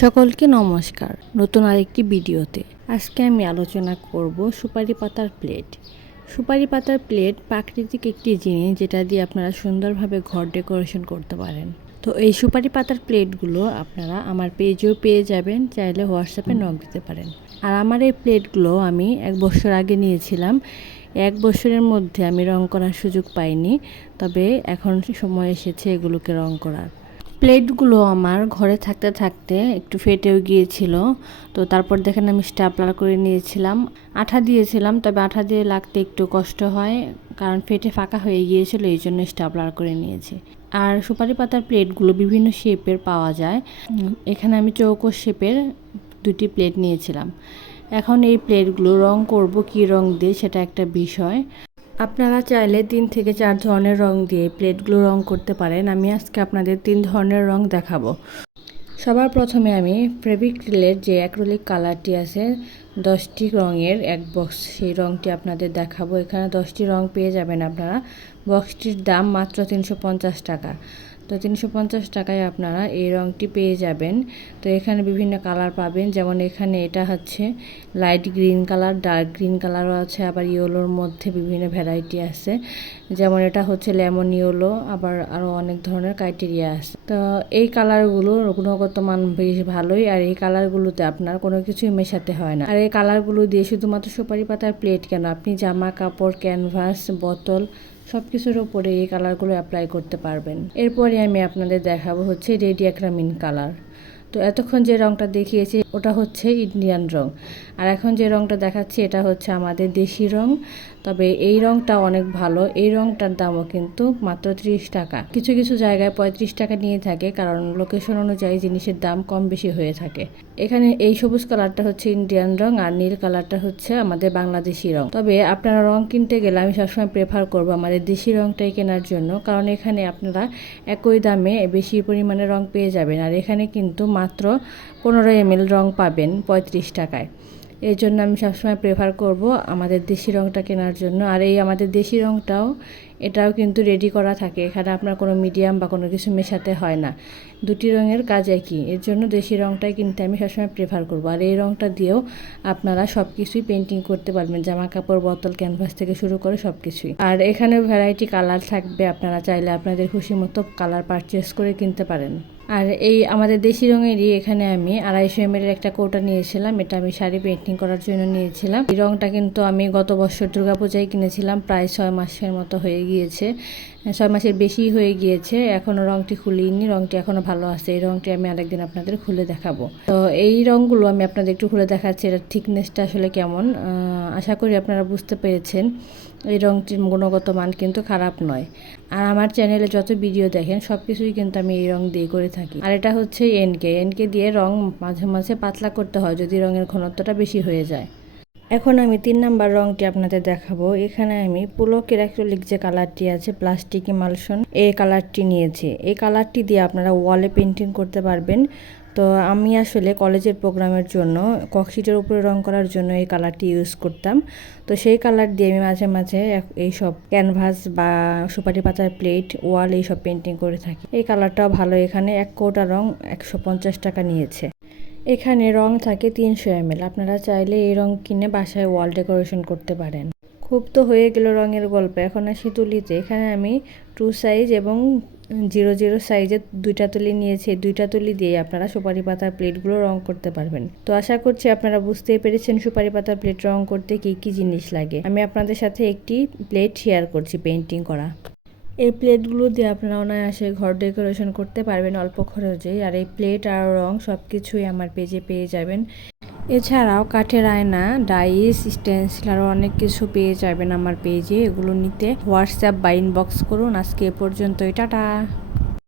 সকলকে নমস্কার নতুন আরেকটি ভিডিওতে। আজকে আমি আলোচনা করব সুপারি পাতার প্লেট। সুপারি পাতার প্লেট প্রাকৃতিক একটি জিনিস যেটা দিয়ে আপনারা সুন্দরভাবে ঘর ডেকোরেশন করতে পারেন। তো এই সুপারি পাতার প্লেটগুলো আপনারা আমার পেজেও পেয়ে যাবেন, চাইলে হোয়াটসঅ্যাপে নক দিতে পারেন। আর আমার এই প্লেটগুলো আমি এক বছর আগে নিয়েছিলাম। এক বছরের মধ্যে আমি রং করার সুযোগ পাইনি, তবে এখন সময় এসেছে এগুলোকে রং করার। প্লেটগুলো আমার ঘরে থাকতে থাকতে একটু ফেটেও গিয়েছিল। তো তারপর দেখেন আমি স্টাপলার করে নিয়েছিলাম। আঠা দিয়েছিলাম, তবে আঠা দিয়ে লাগতে একটু কষ্ট হয়, কারণ ফেটে ফাঁকা হয়ে গিয়েছিল, এই জন্য স্টাপলার করে নিয়েছি। আর সুপারি পাতার প্লেটগুলো বিভিন্ন শেপের পাওয়া যায়। এখানে আমি চৌকো শেপের দুটি প্লেট নিয়েছিলাম। এখন এই প্লেটগুলো রং করব, কি রং দিয়ে সেটা একটা বিষয়। আপনারা চাইলে তিন থেকে চার ধরনের রং দিয়ে প্লেটগুলো রং করতে পারেন। আমি আজকে আপনাদের তিন ধরনের রং দেখাবো। সবার প্রথমে আমি ফেব্রিক্রিলের যে অ্যাক্রোলিক কালারটি আছে, দশটি রঙের এক বক্স, সেই রঙটি আপনাদের দেখাবো। এখানে দশটি রং পেয়ে যাবেন আপনারা। বক্সটির দাম মাত্র তিনশো পঞ্চাশ টাকা। তো তিনশো পঞ্চাশ টাকায় আপনারা এই রঙটি পেয়ে যাবেন। তো এখানে বিভিন্ন কালার পাবেন। যেমন এখানে এটা হচ্ছে light green colour, dark green কালারও আছে, আবার ইয়েলোর মধ্যে বিভিন্ন ভ্যারাইটি আছে। যেমন এটা হচ্ছে লেমন ইয়েলো, আবার আরও অনেক ধরনের ক্রাইটেরিয়া আছে। তো এই কালারগুলোর গুণগত মান বেশ ভালোই, আর এই কালারগুলোতে আপনার কোনো কিছুই মেশাতে হয় না। আর এই কালারগুলো দিয়ে শুধুমাত্র সুপারি পাতার প্লেট কেন? আপনি জামা, কাপড়, ক্যানভাস, বোতল সব কিছুর ওপরে এই কালারগুলো অ্যাপ্লাই করতে পারবেন। এরপরে আমি আপনাদের দেখাবো হচ্ছে রেডি অ্যাক্রামিন কালার তো এতক্ষণ যে রংটা দেখিয়েছি, ওটা হচ্ছে ইন্ডিয়ান রং। আর এখন যে রংটা দেখাচ্ছি, এটা হচ্ছে আমাদের দেশি রং। তবে এই রংটা অনেক ভালো। এই রংটার দামও কিন্তু মাত্র ত্রিশ টাকা। কিছু কিছু জায়গায় পঁয়ত্রিশ টাকা নিয়ে থাকে, কারণ লোকেশন অনুযায়ী জিনিসের দাম কম বেশি হয়ে থাকে। এখানে এই সবুজ কালারটা হচ্ছে ইন্ডিয়ান রং আর নীল কালারটা হচ্ছে আমাদের বাংলাদেশি রং। তবে আপনারা রং কিনতে গেলে আমি সবসময় প্রেফার করব আমাদের দেশি রংটাই কেনার জন্য, কারণ এখানে আপনারা একই দামে বেশি পরিমাণে রং পেয়ে যাবেন। আর এখানে কিন্তু মাত্র পনেরো এম রং পাবেন পঁয়ত্রিশ টাকায়। এই জন্য আমি সবসময় প্রেফার করব আমাদের দেশি রংটা কেনার জন্য। আর এই আমাদের দেশি রংটাও, এটাও কিন্তু রেডি করা থাকে। এখানে আপনার কোনো মিডিয়াম বা কোনো কিছু মেশাতে হয় না। দুটি রঙের কাজ একই। এর জন্য দেশি রংটাই কিনতে আমি সবসময় প্রেফার করব। আর এই রংটা দিয়েও আপনারা সব কিছুই পেন্টিং করতে পারবেন। জামা কাপড় বোতল ক্যানভাস থেকে শুরু করে সব কিছুই আর এখানে ভ্যারাইটি কালার থাকবে। আপনারা চাইলে আপনাদের খুশি মতো কালার পারচেস করে কিনতে পারেন। আর এই আমাদের দেশি রঙেরই এখানে আমি আড়াইশো এম একটা কৌটা নিয়েছিলাম। এটা আমি শাড়ি পেন্টিং করার জন্য নিয়েছিলাম। এই রংটা কিন্তু আমি গত বছর দুর্গাপূজায় কিনেছিলাম। প্রায় ছয় মাসের মতো হয়ে গিয়েছে। ছয় মাসের বেশি হয়ে গিয়েছে। এখনও রংটি খুলিনি। রংটি এখনও ভালো আছে। এই রংটি আমি আরেকদিন আপনাদের খুলে দেখাবো। তো এই রংগুলো আমি আপনাদের একটু খুলে দেখাচ্ছি। এটার থিকনেসটা আসলে কেমন? আশা করি আপনারা বুঝতে পেরেছেন। এই রংটির গুণগত মান কিন্তু খারাপ নয়। আর আমার চ্যানেলে যত ভিডিও দেখেন সব কিছুই কিন্তু আমি এই রং দিয়ে করে থাকি। আর এটা হচ্ছে এনকে। এনকে দিয়ে রং মাঝে মাঝে পাতলা করতে হয় যদি রঙের ঘনত্বটা বেশি হয়ে যায়। এখন আমি তিন নাম্বার রংটি আপনাদের দেখাবো। এখানে আমি পুলকের অ্যাক্রিলিক যে কালারটি আছে প্লাস্টিক ইমালশন এই কালারটি নিয়েছি। এই কালারটি দিয়ে আপনারা ওয়ালে পেন্টিং করতে পারবেন। তো আমি আসলে কলেজের প্রোগ্রামের জন্য ককশিটের উপরে রং করার জন্য এই কালারটি ইউজ করতাম। তো সেই কালার দিয়ে আমি মাঝে মাঝে এক- এইসব ক্যানভাস বা সুপারি পাতার প্লেট ওয়াল এইসব পেন্টিং করে থাকি। এই কালারটাও ভালো। এখানে এক কোটা রং একশো পঞ্চাশ টাকা নিয়েছে। এখানে রং থাকে তিনশো এম আপনারা চাইলে এই রং কিনে বাসায় ওয়াল ডেকোরেশন করতে পারেন। খুব তো হয়ে গেল রঙের গল্প। এখন আসি তুলিতে। এখানে আমি টু সাইজ এবং জিরো জিরো সাইজের দুইটা তুলি নিয়েছি। দুইটা তুলি দিয়ে আপনারা সুপারি পাতার প্লেটগুলো রং করতে পারবেন। তো আশা করছি আপনারা বুঝতেই পেরেছেন সুপারি পাতার প্লেট রং করতে কি কি জিনিস লাগে। আমি আপনাদের সাথে একটি প্লেট শেয়ার করছি পেন্টিং করা। এই প্লেটগুলো দিয়ে আপনারা অনায়াসে ঘর ডেকোরেশন করতে পারবেন অল্প খরচে আর এই প্লেট আর রং সব কিছুই আমার পেজে পেয়ে যাবেন। এছাড়াও কাঠের আয়না, ডাইস, স্টেন্সিল আরও অনেক কিছু পেয়ে যাবেন আমার পেজে। এগুলো নিতে হোয়াটসঅ্যাপ বা ইনবক্স করুন। আজকে এ পর্যন্তই। টাটা।